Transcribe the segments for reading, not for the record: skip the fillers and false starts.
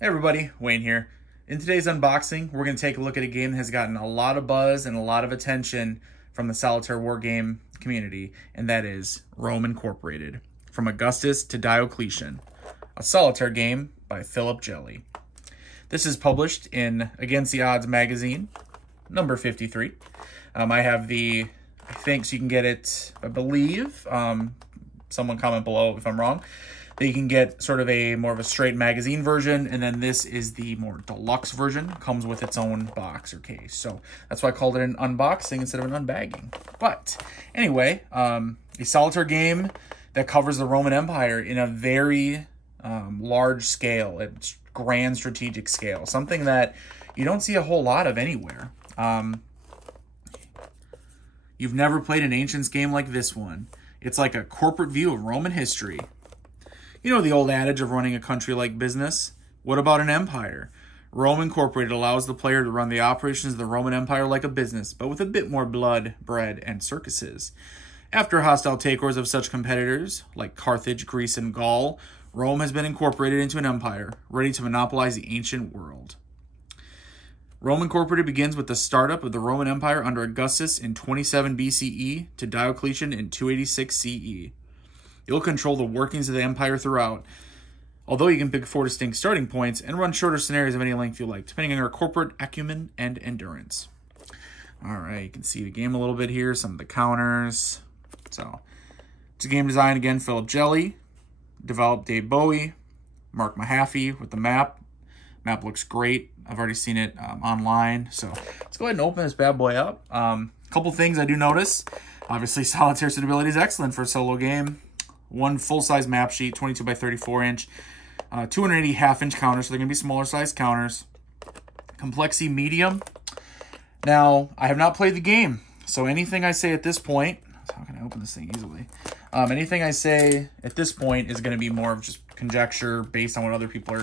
Hey everybody, Wayne here. In today's unboxing, we're going to take a look at a game that has gotten a lot of buzz and a lot of attention from the Solitaire wargame community, and that is Rome Incorporated, From Augustus to Diocletian, a Solitaire game by Philip Jelley. This is published in Against the Odds magazine, number 53. I have the, I think, so you can get it, I believe, someone comment below if I'm wrong, that you can get sort of a more of a straight magazine version, and then this is the more deluxe version. Comes with its own box or case, so that's why I called it an unboxing instead of an unbagging. But anyway, a solitaire game that covers the Roman Empire in a very large scale, it's grand strategic scale, something that you don't see a whole lot of anywhere. You've never played an Ancients game like this one. It's like a corporate view of Roman history. You know the old adage of running a country like business? What about an empire? Rome Incorporated allows the player to run the operations of the Roman Empire like a business, but with a bit more blood, bread, and circuses. After hostile takeovers of such competitors, like Carthage, Greece, and Gaul, Rome has been incorporated into an empire, ready to monopolize the ancient world. Rome Incorporated begins with the startup of the Roman Empire under Augustus in 27 BCE to Diocletian in 286 CE. You'll control the workings of the empire throughout, although you can pick 4 distinct starting points and run shorter scenarios of any length you like, depending on your corporate acumen and endurance. All right, you can see the game a little bit here, some of the counters. So, it's a game design, again, Philip Jelley, developed Dave Bowie, Mark Mahaffey with the map. Map looks great. I've already seen it online, so let's go ahead and open this bad boy up. A couple things I do notice. Obviously, solitaire suitability is excellent for a solo game. One full-size map sheet, 22 by 34 inch, 280 half-inch counters, so they're going to be smaller size counters. Complexity medium. Now, I have not played the game, so anything I say at this point, how can I open this thing easily? Anything I say at this point is going to be more of just conjecture based on what other people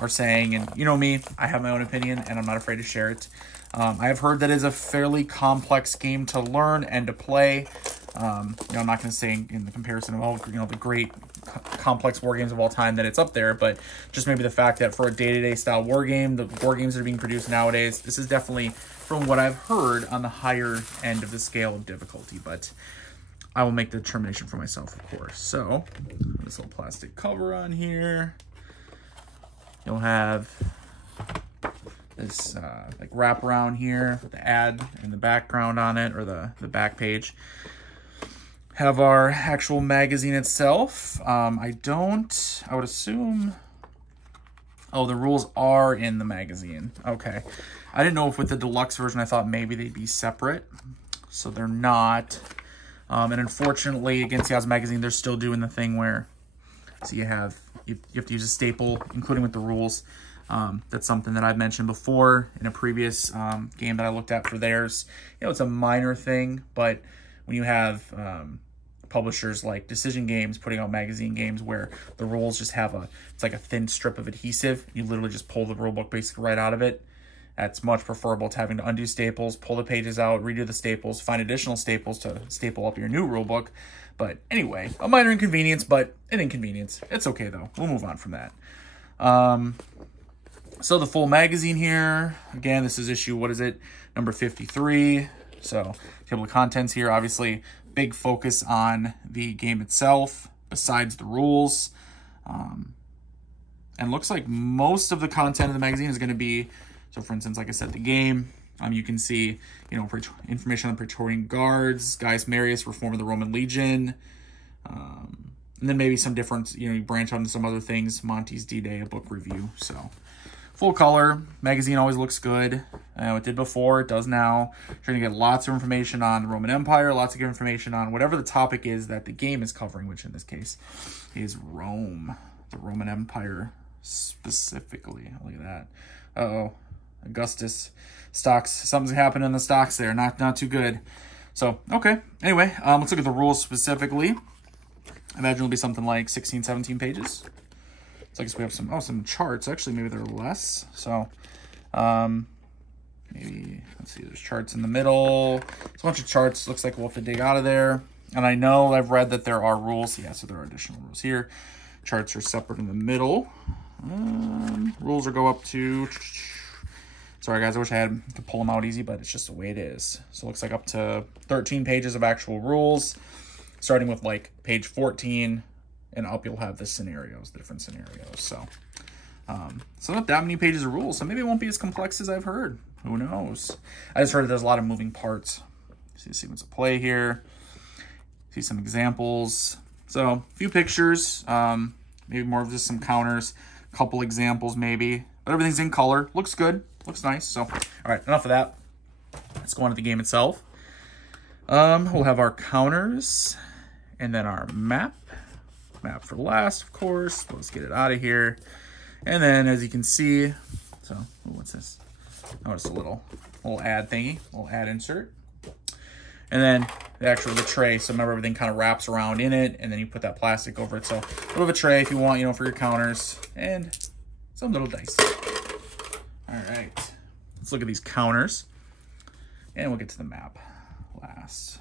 are saying, and you know me, I have my own opinion, and I'm not afraid to share it. I have heard that it's a fairly complex game to learn and to play. I'm not going to say in the comparison of all, the great complex war games of all time that it's up there, but just maybe the fact that for a day-to-day style war game, the war games that are being produced nowadays, this is definitely, from what I've heard, on the higher end of the scale of difficulty, but I will make the determination for myself, of course. So, this little plastic cover on here. You'll have this like wrap around here with the ad in the background on it, or the back page. Have our actual magazine itself. I would assume, oh, the rules are in the magazine. Okay. I didn't know if with the deluxe version, I thought maybe they'd be separate. So they're not. And unfortunately, Against the Odds magazine, they're still doing the thing where, so you have to use a staple, including with the rules. That's something that I've mentioned before in a previous game that I looked at for theirs. It's a minor thing, but when you have publishers like Decision Games putting out magazine games where the rules just have it's like a thin strip of adhesive, you literally just pull the rule book basically right out of it. That's much preferable to having to undo staples, pull the pages out, redo the staples, find additional staples to staple up your new rule book. But anyway, a minor inconvenience, but an inconvenience. It's okay though. We'll move on from that. So the full magazine here, again, this is issue, what is it? Number 53. So table of contents here, obviously big focus on the game itself, besides the rules. And looks like most of the content of the magazine is going to be, so for instance, like I said, the game. You can see, information on Praetorian Guards, Gaius Marius, Reform of the Roman Legion, and then maybe some different, you branch out into some other things, Monty's D-Day, a book review. So full color, magazine always looks good. It did before, it does now. Trying to get lots of information on the Roman Empire, lots of information on whatever the topic is that the game is covering, which in this case is Rome, the Roman Empire specifically. Look at that. Uh-oh. Augustus stocks, something's happened in the stocks there, not too good. So, okay. Anyway, let's look at the rules specifically. I imagine it'll be something like 16, 17 pages. So I guess we have some charts. Actually, maybe they're less. So, maybe, let's see, there's charts in the middle. There's a bunch of charts. Looks like we'll have to dig out of there. And I know I've read that there are rules. Yeah, so there are additional rules here. Charts are separate in the middle. Rules will go up to... Sorry, guys, I wish I could pull them out easy, but it's just the way it is. So it looks like up to 13 pages of actual rules, starting with, like, page 14, and up you'll have the scenarios, the different scenarios. So not that many pages of rules, so maybe it won't be as complex as I've heard. Who knows? I just heard that there's a lot of moving parts. See the sequence of play here. See some examples. So, a few pictures, maybe more of just some counters, a couple examples maybe. But everything's in color. Looks good. Looks nice. So, all right, enough of that. Let's go on to the game itself. We'll have our counters and then our map. Map for last, of course. Let's get it out of here. And then, as you can see, so, what's this? Oh, it's a little ad thingy, little ad insert. And then the tray. So remember, everything kind of wraps around in it, and then you put that plastic over it. So a little of a tray if you want, you know, for your counters, and some little dice. All right, let's look at these counters, and we'll get to the map last.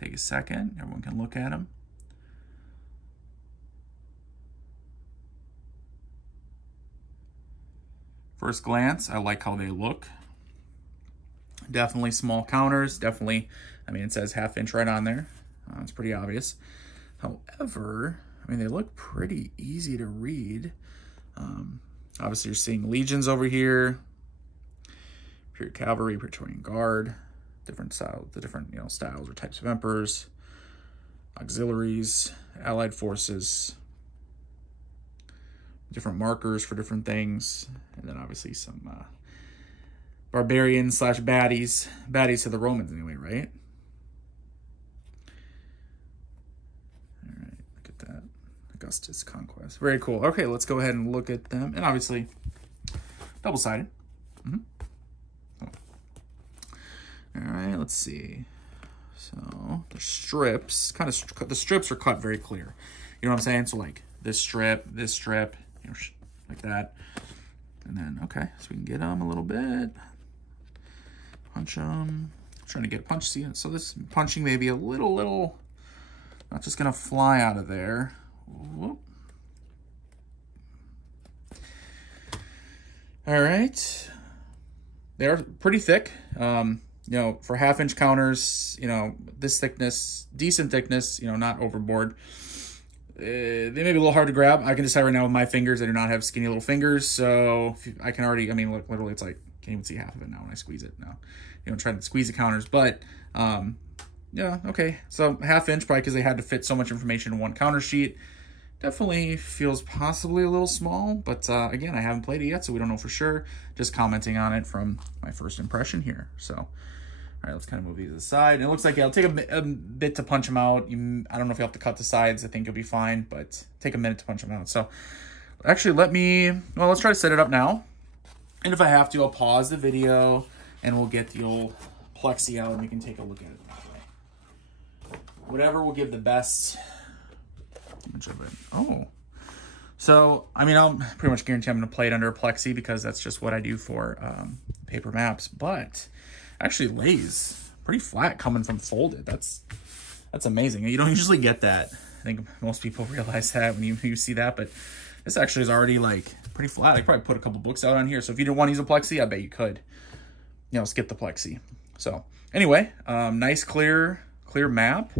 Take a second. Everyone can look at them. First glance, I like how they look. Definitely small counters. Definitely, I mean, it says 1/2 inch right on there. It's pretty obvious. However, I mean, they look pretty easy to read. Obviously, you're seeing legions over here. Pure cavalry, Praetorian guard, different styles, the different styles or types of emperors, auxiliaries, allied forces, different markers for different things, and then obviously some barbarians / baddies to the Romans anyway, right? All right, look at that. Augustus Conquest. Very cool. Okay, let's go ahead and look at them. And obviously, double-sided. Oh. All right, let's see. So, the strips, the strips are cut very clear. You know what I'm saying? So, like, this strip, like that. And then, okay, so we can get them a little bit. Punch them. Trying to get a punch. See, so this punching may be a little, not just gonna fly out of there. Whoop. All right. They're pretty thick. For 1/2 inch counters, this thickness, decent thickness, not overboard. They may be a little hard to grab. I can decide right now with my fingers, I do not have skinny little fingers, so I can already, look, literally it's like, can't even see half of it now when I squeeze it now. Trying to squeeze the counters, but, yeah, okay. So 1/2 inch, probably because they had to fit so much information in one counter sheet. Definitely feels possibly a little small, but again, I haven't played it yet, so we don't know for sure. Just commenting on it from my first impression here, so. All right, let's kind of move these aside. And it looks like, yeah, it'll take a bit to punch them out. I don't know if you have to cut the sides. I think you'll be fine, but take a minute to punch them out. So actually, let's try to set it up now. And if I have to, I'll pause the video and we'll get the old plexi out and we can take a look at it that way. Whatever will give the best image of it. Oh. So, I'll pretty much guarantee I'm going to play it under a plexi because that's just what I do for paper maps. But actually lays pretty flat coming from folded. That's amazing. You don't usually get that. I think most people realize that when you see that, but this actually is already like pretty flat. I could probably put a couple books out on here. So if you didn't want to use a plexi, I bet you could, skip the plexi. So anyway, nice clear map.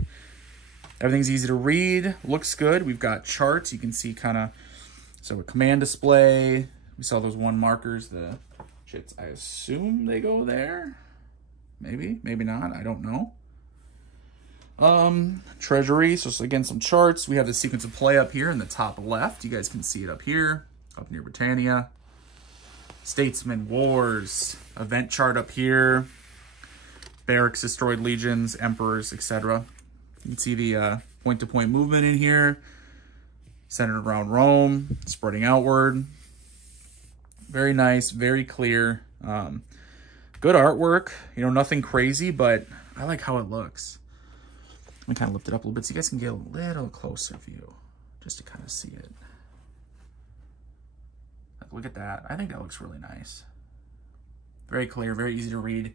Everything's easy to read, looks good. We've got charts. You can see so a command display. We saw those 1 markers, the shits. I assume they go there. Maybe, maybe not. I don't know. Treasury. So again, some charts. We have the sequence of play up here in the top left. You guys can see it up here, up near Britannia. Statesman, wars, event chart up here. Barracks, destroyed legions, emperors, etc. You can see the point-to-point movement in here. Centered around Rome, spreading outward. Very nice, very clear. Good artwork, nothing crazy, but I like how it looks. Let me kind of lift it up a little bit so you guys can get a little closer view, just to kind of see it. Look at that. I think that looks really nice. Very clear, very easy to read.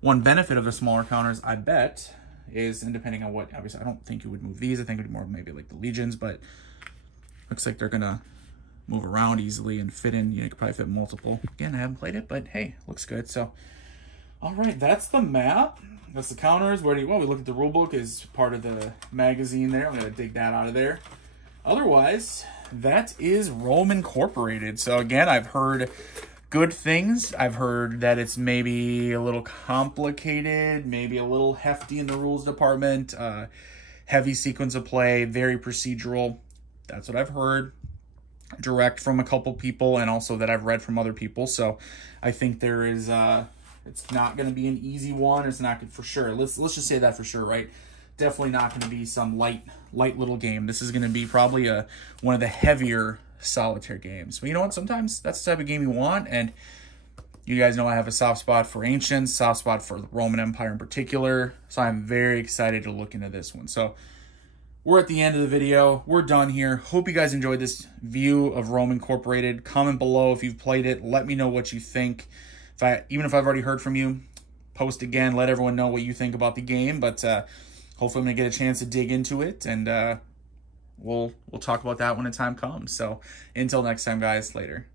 One benefit of the smaller counters, I bet, is, and depending on what, obviously I don't think you would move these. I think it would be more maybe like the legions, but looks like they're gonna move around easily and fit in. You know, you could probably fit multiple. Again, I haven't played it, but hey, looks good. So, all right, that's the map. That's the counters. Well, we look at the rule book as part of the magazine there. I'm gonna dig that out of there. Otherwise, that is Rome Incorporated. So again, I've heard good things. I've heard that it's maybe a little complicated, maybe a little hefty in the rules department, heavy sequence of play, very procedural. That's what I've heard direct from a couple people, and also that I've read from other people. So I think there is, it's not going to be an easy one. It's not good for sure. Let's just say that for sure, right? Definitely not going to be some light little game. This is going to be probably one of the heavier solitaire games. But you know what? Sometimes that's the type of game you want, and you guys know I have a soft spot for Ancients, soft spot for the Roman Empire in particular, so I'm very excited to look into this one. So we're at the end of the video. We're done here. Hope you guys enjoyed this view of Rome Incorporated. Comment below if you've played it. Let me know what you think. Even if I've already heard from you, post again. Let everyone know what you think about the game. But hopefully I'm going to get a chance to dig into it, and we'll talk about that when the time comes. So until next time, guys, later.